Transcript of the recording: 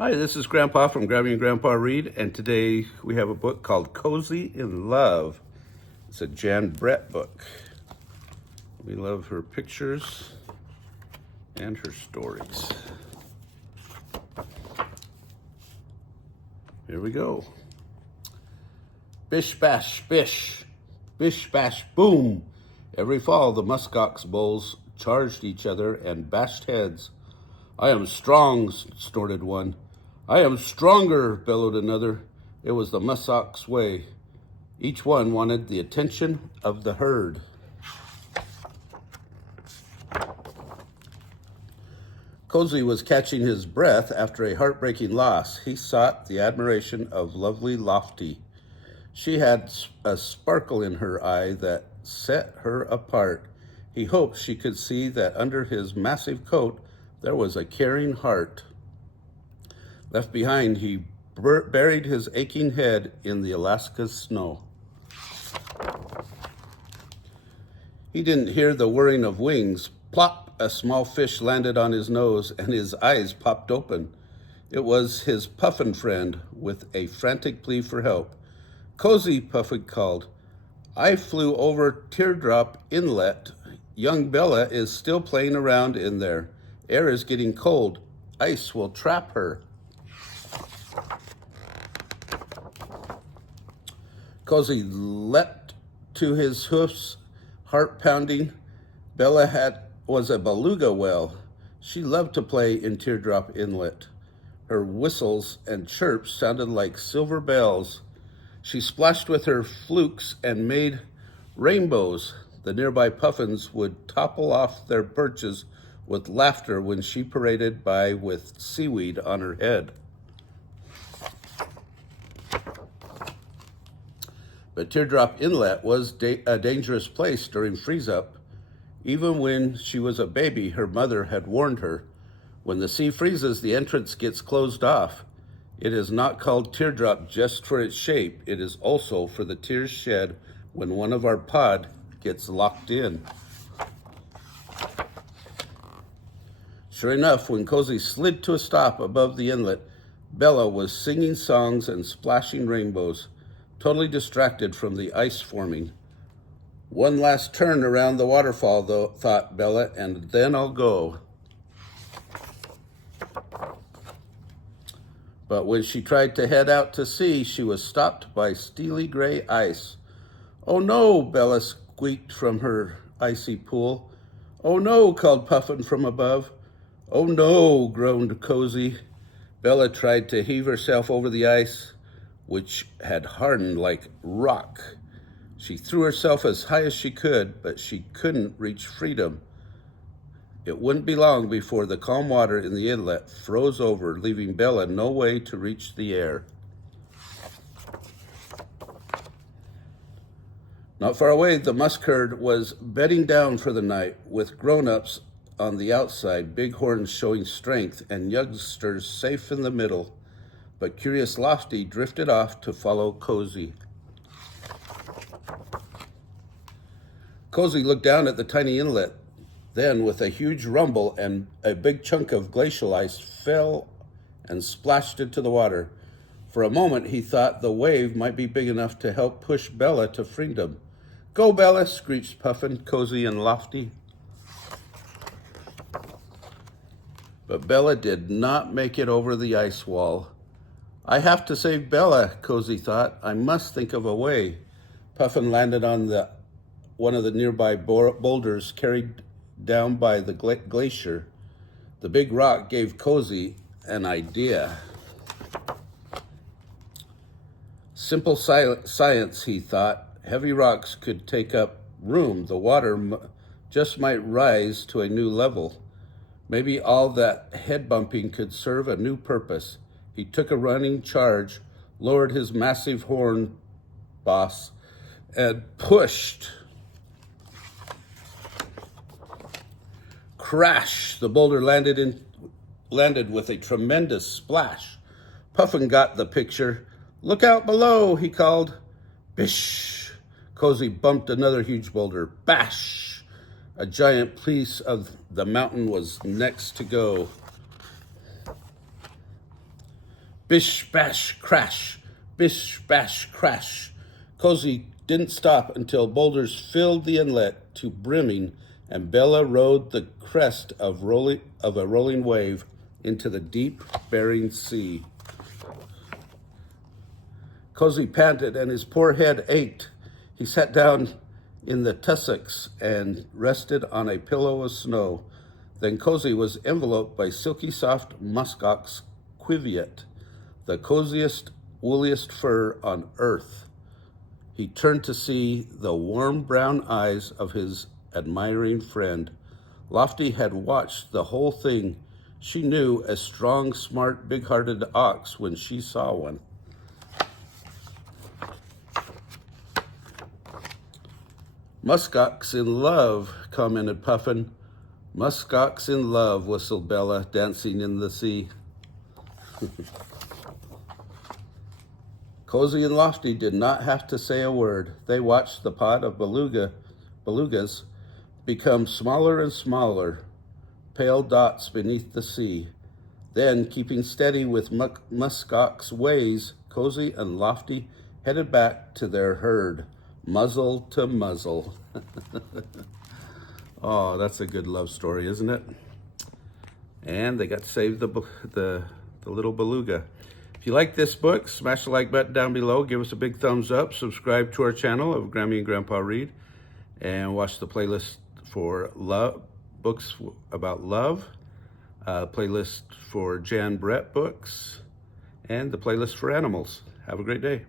Hi, this is Grandpa from Grammy and Grandpa Read, and today we have a book called Cozy in Love. It's a Jan Brett book. We love her pictures and her stories. Here we go. Bish bash bish, bish bash boom. Every fall the muskox bulls charged each other and bashed heads. I am strong, snorted one. I am stronger, bellowed another. It was the muskox way. Each one wanted the attention of the herd. Cozy was catching his breath after a heartbreaking loss. He sought the admiration of lovely Lofty. She had a sparkle in her eye that set her apart. He hoped she could see that under his massive coat there was a caring heart. Left behind, he buried his aching head in the Alaska's snow. He didn't hear the whirring of wings. Plop! A small fish landed on his nose, and his eyes popped open. It was his puffin friend with a frantic plea for help. Cozy, Puffin called. I flew over Teardrop Inlet. Young Bella is still playing around in there. Air is getting cold. Ice will trap her. Cozy leapt to his hoofs, heart pounding. Bella was a beluga whale. She loved to play in Teardrop Inlet. Her whistles and chirps sounded like silver bells. She splashed with her flukes and made rainbows. The nearby puffins would topple off their perches with laughter when she paraded by with seaweed on her head. But Teardrop Inlet was a dangerous place during freeze-up. Even when she was a baby, her mother had warned her. When the sea freezes, the entrance gets closed off. It is not called Teardrop just for its shape. It is also for the tears shed when one of our pod gets locked in. Sure enough, when Cozy slid to a stop above the inlet, Bella was singing songs and splashing rainbows, totally distracted from the ice forming. One last turn around the waterfall, though, thought Bella, and then I'll go. But when she tried to head out to sea, she was stopped by steely gray ice. Oh no, Bella squeaked from her icy pool. Oh no, called Puffin from above. Oh no, groaned Cozy. Bella tried to heave herself over the ice, which had hardened like rock. She threw herself as high as she could, but she couldn't reach freedom. It wouldn't be long before the calm water in the inlet froze over, leaving Bella no way to reach the air. Not far away, the musk herd was bedding down for the night, with grown-ups on the outside, bighorns showing strength, and youngsters safe in the middle. But curious Lofty drifted off to follow Cozy. Cozy looked down at the tiny inlet. Then, with a huge rumble, and a big chunk of glacial ice fell and splashed into the water. For a moment, he thought the wave might be big enough to help push Bella to freedom. Go, Bella, screeched Puffin, Cozy, and Lofty. But Bella did not make it over the ice wall. I have to save Bella, Cozy thought. I must think of a way. Puffin landed on one of the nearby boulders carried down by the glacier. The big rock gave Cozy an idea. Simple science, he thought. Heavy rocks could take up room. The water just might rise to a new level. Maybe all that head bumping could serve a new purpose. He took a running charge, lowered his massive horn boss, and pushed. Crash! The boulder landed with a tremendous splash. Puffin got the picture. Look out below, he called. Bish! Cozy bumped another huge boulder. Bash! A giant piece of the mountain was next to go. Bish, bash, crash. Bish, bash, crash. Cozy didn't stop until boulders filled the inlet to brimming, and Bella rode the crest of a rolling wave into the deep Bering Sea. Cozy panted, and his poor head ached. He sat down in the tussocks and rested on a pillow of snow. Then Cozy was enveloped by silky soft muskox quiviet, the coziest, wooliest fur on earth. He turned to see the warm brown eyes of his admiring friend. Lofty had watched the whole thing. She knew a strong, smart, big-hearted ox when she saw one. Muskox in love, commented Puffin. Muskox in love, whistled Bella, dancing in the sea. Cozy and Lofty did not have to say a word. They watched the pod of belugas become smaller and smaller, pale dots beneath the sea. Then, keeping steady with muskox ways, Cozy and Lofty headed back to their herd, muzzle to muzzle. Oh, that's a good love story, isn't it? And they got to save the little beluga. If you like this book, smash the like button down below. Give us a big thumbs up. Subscribe to our channel of Grammy and Grandpa Read. And watch the playlist for love, books about love, playlist for Jan Brett books, and the playlist for animals. Have a great day.